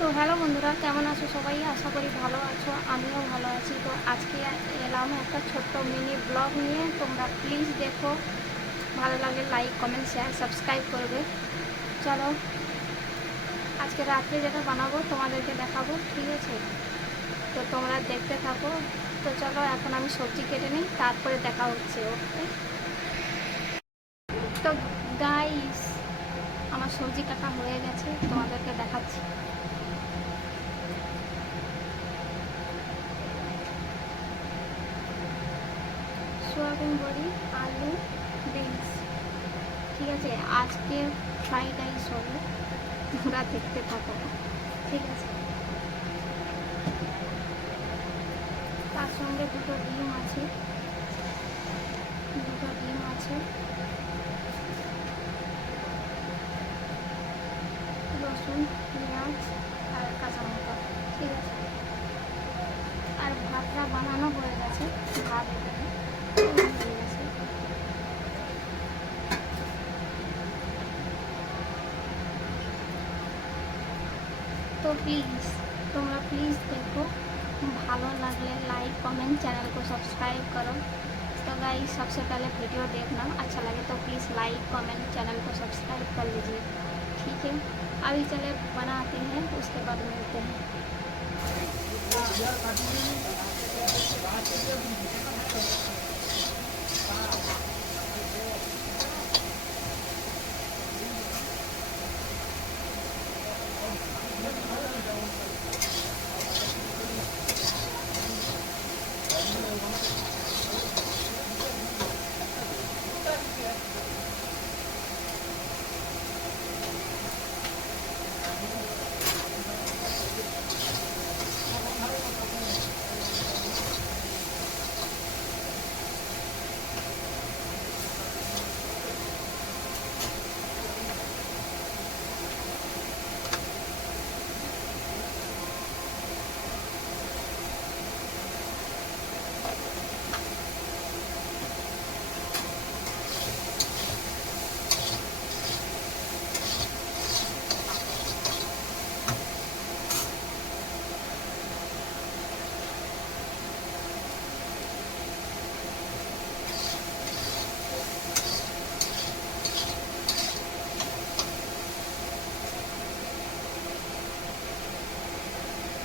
তো হ্যালো বন্ধুরা, কেমন আছো সবাই? আশা করি ভালো আছো, আমিও ভালো আছি। তো আজকে এলাম একটা ছোট্ট মিনি ব্লগ নিয়ে। তোমরা প্লিজ দেখো, ভালো লাগলে লাইক কমেন্ট শেয়ার সাবস্ক্রাইব করবে। চলো, আজকে রাত্রে যেটা বানাবো তোমাদেরকে দেখাবো, ঠিক আছে? তো তোমরা দেখতে থাকো। তো চলো, এখন আমি সবজি কেটে নিই, তারপরে দেখা হচ্ছে। ওকে, তো গাইস, আমার সবজি কাটা হয়ে গেছে, তোমাদেরকে দেখাচ্ছি। সোয়াবিন বড়ি, আলু, বিনস, ঠিক আছে? আজকে ফ্রাইড রাইস হবে, তোমরা দেখতে থাকো, ঠিক আছে? তার সঙ্গে দুটো ডিম আছে, রসুন, পেঁয়াজ আর কাঁচা লঙ্কা, ঠিক আছে? আর ভাতটা বানানো হয়ে গেছে, ভাত এখানে হয়ে গেছে। तो प्लीज़ তোমরা प्लीज़ देखो, ভালো লাগলে लाइक कमेंट चैनल को सब्सक्राइब करो। तो गाइस, सबसे पहले वीडियो देखना, अच्छा लगे तो प्लीज़ लाइक कमेंट चैनल को सब्सक्राइब कर लीजिए, ठीक है? अभी चले बनाते हैं, उसके बाद मिलते हैं।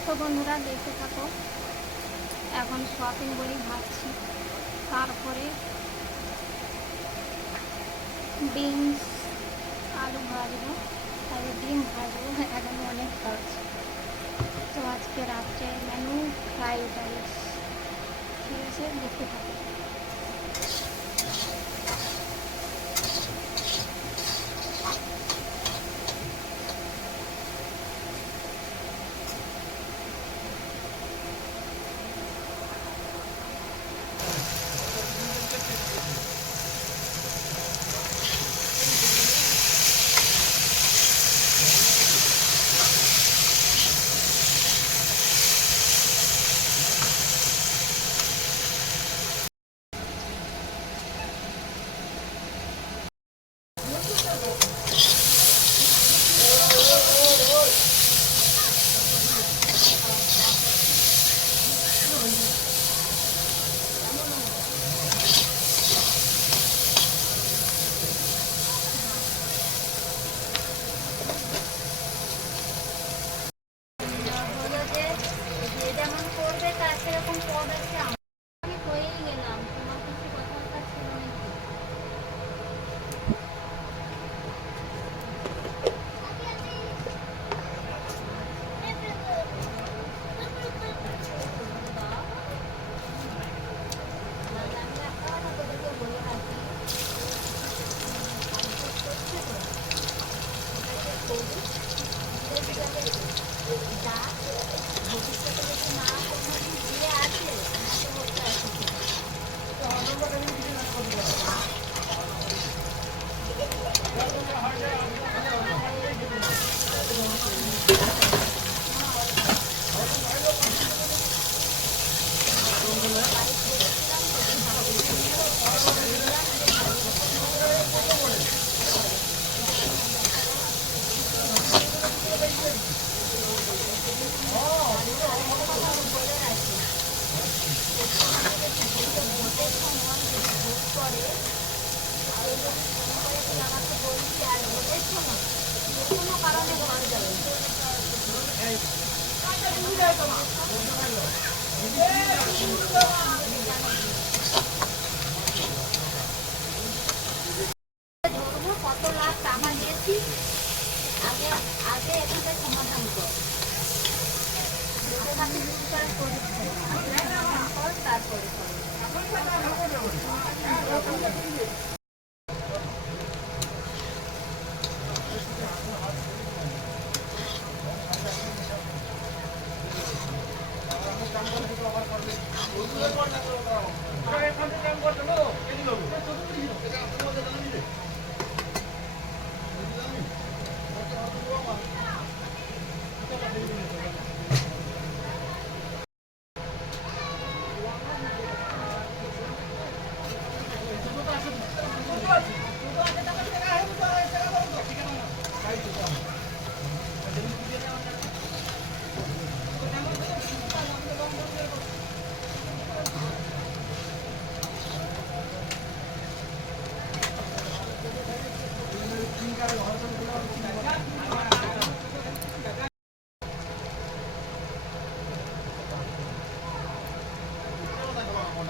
তো বন্ধুরা দেখতে থাকো, এখন সোয়াবিন বড়ি ভাজছি, তারপরে বিনস, আলু ভাজবো, তারপরে ডিম ভাজবো, এখন অনেক কাজ। তো আজকে রাত্রে মেনু ফ্রাইড রাইস, ঠিক আছে? দেখতে থাকো। কত লাখ টাকা নিয়েছি আগে আগে এখানে সমাধান কর তারপরে